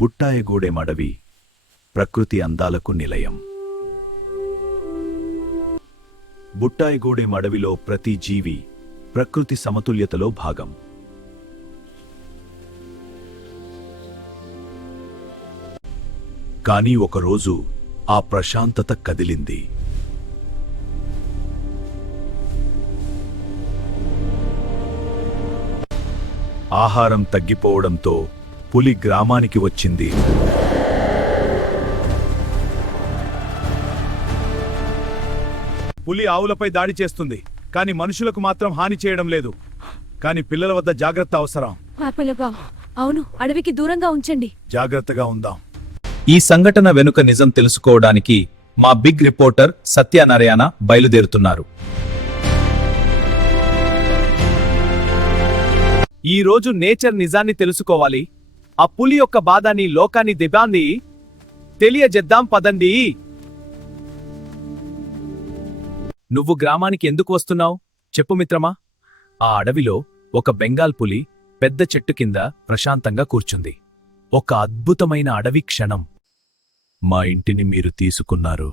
బుట్టాయగూడెం అడవి ప్రకృతి అందాలకు నిలయం. బుట్టాయగూడెం అడవిలో ప్రతి జీవి ప్రకృతి సమతుల్యతలో భాగం. కానీ ఒకరోజు ఆ ప్రశాంతత కదిలింది. ఆహారం తగ్గిపోవడంతో పులి గ్రామానికి వచ్చింది. పులి ఆవులపై దాడి చేస్తుంది, కానీ మనుషులకు మాత్రం హాని చేయడం లేదు. కానీ పిల్లల వద్ద జాగ్రత్త అవసరం. అవును, అడవికి దూరంగా ఉంచండి. జాగ్రత్తగా ఉందాం. ఈ సంఘటన వెనుక నిజం తెలుసుకోవడానికి మా బిగ్ రిపోర్టర్ సత్యనారాయణ బయలుదేరుతున్నారు. ఈ రోజు నేచర్ నిజాన్ని తెలుసుకోవాలి. ఆ పులి యొక్క బాధాన్ని, లోకాన్ని, దివ్యాన్ని తెలియజేద్దాం పదండి. నువ్వు గ్రామానికి ఎందుకు వస్తున్నావు చెప్పు మిత్రమా. ఆ అడవిలో ఒక బెంగాల్ పులి పెద్ద చెట్టు కింద ప్రశాంతంగా కూర్చుంది. ఒక అద్భుతమైన అడవి క్షణం. మా ఇంటిని మీరు తీసుకున్నారు.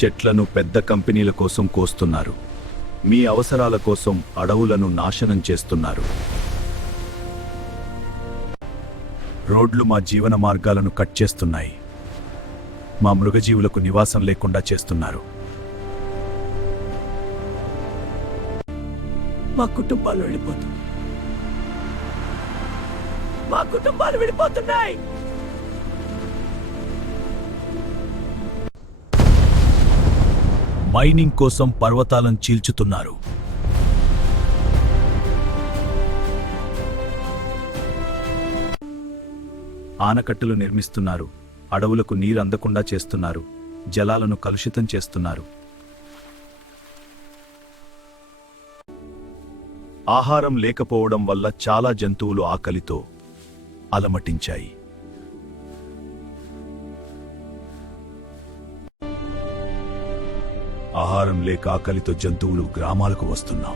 చెట్లను పెద్ద కంపెనీల కోసం కోస్తున్నారు. మీ అవసరాల కోసం అడవులను నాశనం చేస్తున్నారు. రోడ్లు మా జీవన మార్గాలను కట్ చేస్తున్నాయి. మా మృగజీవులకు నివాసం లేకుండా చేస్తున్నారు. మా కుటుంబాలు విడిపోతున్నాయి. మైనింగ్ కోసం పర్వతాలను చీల్చుతున్నారు. ఆనకట్టలు నిర్మిస్తున్నారు. అడవులకు నీరు అందకుండా చేస్తున్నారు. జలాలను కలుషితం చేస్తున్నారు. ఆహారం లేకపోవడం వల్ల చాలా జంతువులు ఆకలితో అలమటించాయి. ఆహారం లేక ఆకలితో జంతువులు గ్రామాలకు వస్తున్నాం.